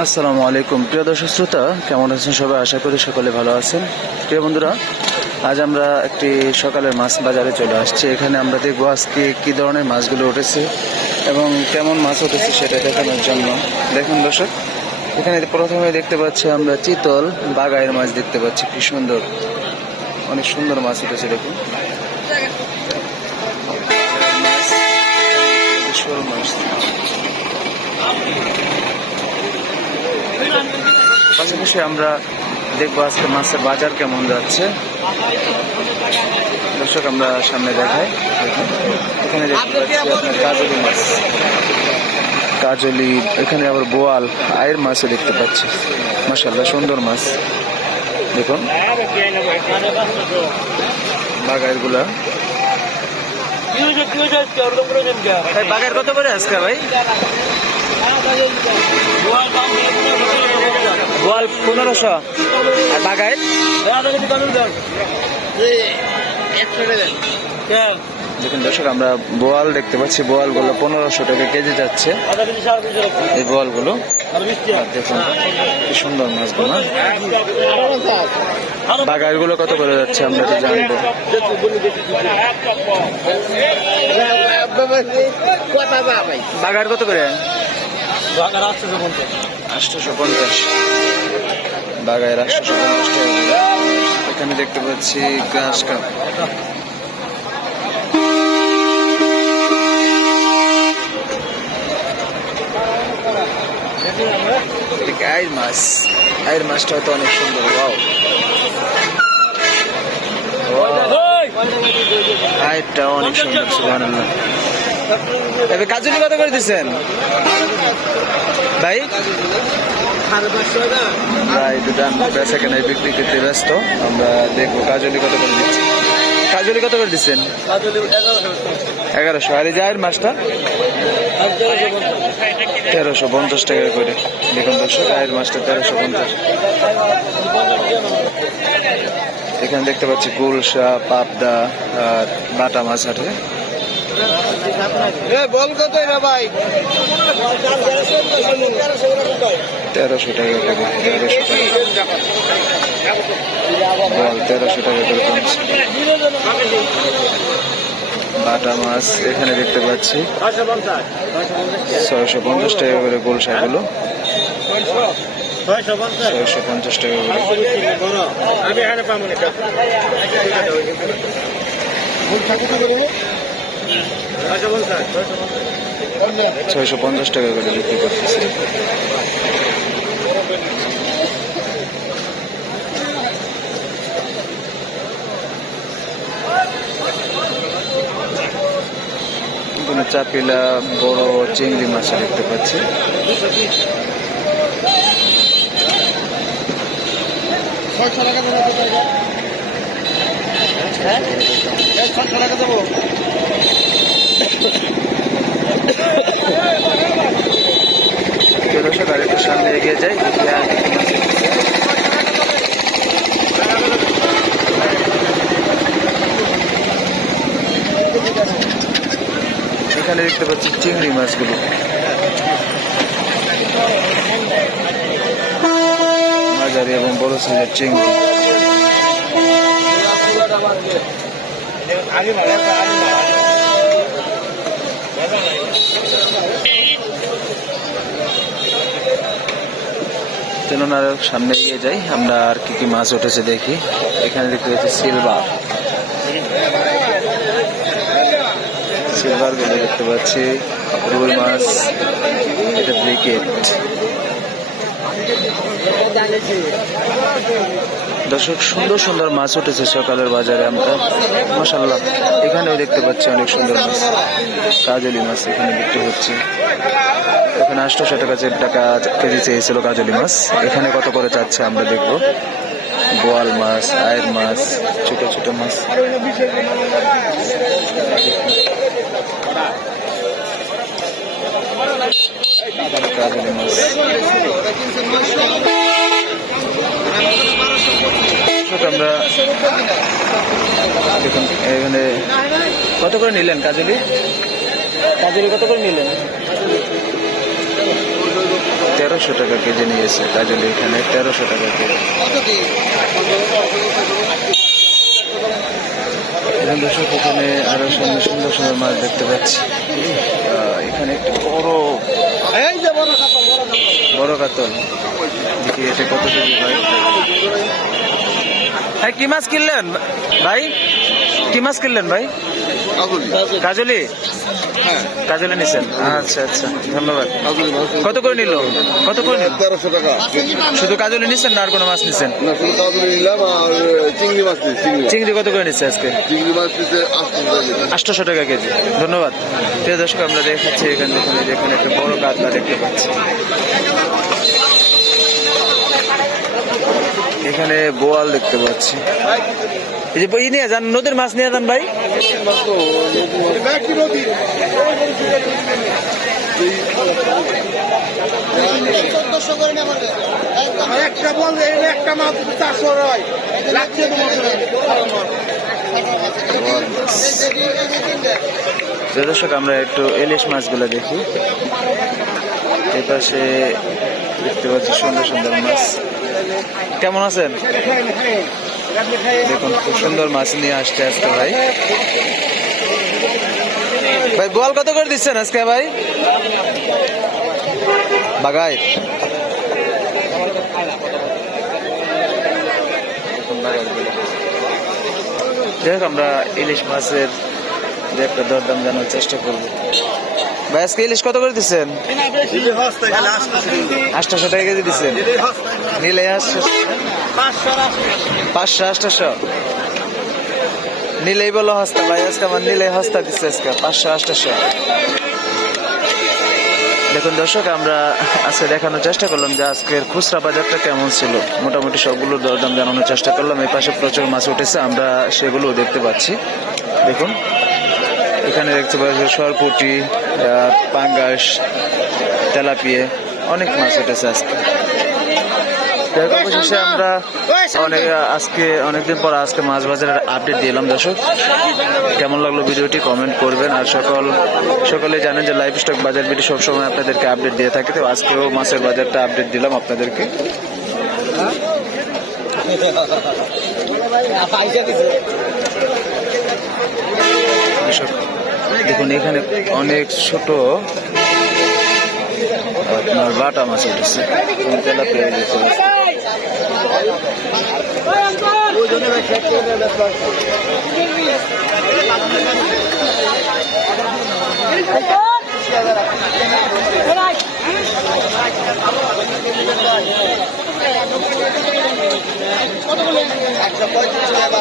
আসসালামু আলাইকুম। প্রিয় দর্শক শ্রোতা, কেমন আছেন সবাই? আশা করি সকলে ভালো আছেন। প্রিয় বন্ধুরা, আজ আমরা একটি সকালের মাছ বাজারে চলে আসছি। এখানে আমরা দেখব আজকে কি ধরনের মাছগুলো উঠেছে এবং কেমন মাছ উঠেছে সেটা দেখানোর জন্য। দেখুন দর্শক, এখানে প্রথমে দেখতে পাচ্ছি আমরা চিতল বাগায়ের মাছ দেখতে পাচ্ছি। কি সুন্দর, অনেক সুন্দর মাছ উঠেছে দেখুন। পাশাপাশি আমরা দেখব আজকে মাছের বাজার কেমন যাচ্ছে। দর্শক, আমরা সামনে দেখাই। এখানে দেখতে পাচ্ছি আপনার কাজলি মাছ। কাজলি, এখানে আবার বোয়াল, আয়ের মাছও দেখতে পাচ্ছি। মাসাল্লাহ সুন্দর মাছ। দেখুন। বাগায়েরগুলা ভাই বাগায়ের কত করে আজকে ভাই? বোয়াল পনেরোশো। আর বাগায়ের দেখুন দর্শক, আমরা বোয়াল দেখতে পাচ্ছি। বোয়ালগুলো পনেরোশো টাকা কেজি যাচ্ছে। এই বোয়ালগুলো দেখুন, কি সুন্দর মাছগুলো বাগায়েরগুলো কত করে যাচ্ছে আমরা তো জানব। বাগার কত করে? আটশোশো পঞ্চাশ। বাগায়ের আটশোশো পঞ্চাশ টাকা। এখানে দেখতে পাচ্ছি গাছ কাপ আয়ের মাছ। আয়ের মাছটা তো অনেক সুন্দর ওয়াও। আয়েরটা অনেক সুন্দর সুবহানাল্লাহ তবে কাজুলি কত করে দিচ্ছেন? ভাই? ভাই দুটা বেচা কেনায় বিক্রি করতে ব্যস্ত। আমরা দেখব কাজলি কত করে দিচ্ছি। কাজলি কত করে দিচ্ছেন? এগারোশো। আর এই যে আয়ের মাছটা? তেরোশো পঞ্চাশ টাকা করে। দেখুন দর্শক আয়ের মাছটা তেরোশো পঞ্চাশ। এখানে দেখতে পাচ্ছি গুলশা পাবদা আর বাটা মাছ হাটে। বল কত রে ভাই। তেরোশো টাকা করে তেরোশো টাকা। বল তেরোশো টাকা করে বাটা মাছ এখানে দেখতে পাচ্ছি। ছয়শো পঞ্চাশ টাকা করে গোলসাগুলো ছয়শো পঞ্চাশ টাকা করে। আমি এখানে পাবো না। ছয়শো পঞ্চাশ টাকা করে বিক্রি করতেছে। চাপিলা, বড় চিংড়ি মাছ দেখতে পাচ্ছি। টাকা হ্যাঁ? টাকা দেবো। দর্শক আর একটু সামনে এগিয়ে যাই এখানে দেখতে পাচ্ছি চিংড়ি মাছগুলো। মাঝারি এবং বড় সাইজের চিংড়ি। চলুন আর সামনে এগিয়ে যাই, আমরা আর কি কি মাছ উঠেছে দেখি। এখানে দেখতে পাচ্ছি সিলভার। সিলভারগুলো দেখতে পাচ্ছি, রুই মাছ, এটা ব্রিকেট। দর্শক, সুন্দর সুন্দর মাছ উঠেছে সকালের বাজারে আমরা। মাসাল্লাহ এখানেও দেখতে পাচ্ছি অনেক সুন্দর মাছ। কাজলি মাছ এখানে দেখতে হচ্ছে। এখানে আটশোশো চেয়ে টাকা কেজি চেয়েছিল কাজলি মাছ, এখানে কত করে চাচ্ছে আমরা দেখব। বোয়াল মাছ, আয়ের মাছ, ছোট ছোট মাছ। আমরা এখানে কত করে নিলেন কাজলি? কাজলি কত করে নিলেন? তেরোশো টাকা কেজি নিয়েছে কাজলি এখানে তেরোশো টাকা কেজি। দর্শক এখানে আরও সুন্দর সুন্দর সুন্দর মাছ দেখতে পাচ্ছি। আহ, এখানে একটি বড় বড় কাতল দেখি এটা কত কেজি ভাই হ্যাঁ কি মাছ কিনলেন ভাই? কি মাছ কিনলেন ভাই? কাজলি? কাজলি নিছেন আচ্ছা আচ্ছা ধন্যবাদ। কত করে নিল? কত করে নিল? তেরোশো টাকা। শুধু কাজলে নিছেন না আর কোনো মাছ নিছেন? না শুধু কাজুরি নিলাম আর চিংড়ি মাছ চিংড়ি চিংড়ি কত করে নিচ্ছে আজকে? চিংড়ি মাছ নিতে আটশোশো টাকা কেজি। ধন্যবাদ। প্রিয় দর্শক আমরা দেখাচ্ছি এখানে এখানে একটা বড় কাতলা দেখতে পাচ্ছি এখানে বোয়াল দেখতে পাচ্ছি। এই যে নিয়ে যান, নদীর মাছ নিয়ে যান ভাই। দর্শক, আমরা একটু ইলিশ মাছগুলো দেখি। এই পাশে দেখতে পাচ্ছি সুন্দর সুন্দর মাছ। কেমন আছেন? দেখুন খুব সুন্দর মাছ নিয়ে আসছে আজকে ভাই। ভাই গোয়াল কত করে দিচ্ছেন আজকে ভাই? বাগাই। যাই হোক আমরা ইলিশ মাছের যে একটা দরদাম জানার চেষ্টা করব। ভাই আজকে ইলিশ কত করে দিচ্ছেন? আটশোশো টাকা। কেজি দিচ্ছেন। নিলে আটশো পাঁচশো আটশোশো নিলেই বলো হস্তা, ভাই, আজকে আমার নিলে হস্তা দিচ্ছে আজকে, পাঁচশো আটশোশো দেখুন দর্শক, আমরা আজকে দেখানোর চেষ্টা করলাম যে আজকের খুচরা বাজারটা কেমন ছিল। মোটামুটি সবগুলো দরদাম জানানোর চেষ্টা করলাম, এই পাশে প্রচুর মাছ উঠেছে, আমরা সেগুলো দেখতে পাচ্ছি। দেখুন, এখানে দেখতে পাচ্ছি সরপুটি পাঙ্গাস, তেলাপিয়ে, অনেক মাছ উঠেছে আজকে। যাই হোক, অবশেষে আমরা অনেক আজকে অনেকদিন পর আজকে মাছ বাজারের আপডেট দিলাম দর্শক। কেমন লাগল ভিডিওটি কমেন্ট করবেন। আর সকল সকলে জানেন যে লাইভ স্টক বাজার ভিডিও সবসময় আপনাদেরকে আপডেট দিয়ে থাকে। তো আজকেও মাছের বাজারটা আপডেট দিলাম আপনাদেরকে। দেখুন এখানে অনেক ছোট আপনার বাটা মাছ উঠেছে। এবং একশো পঁয়ত্রিশ টাকা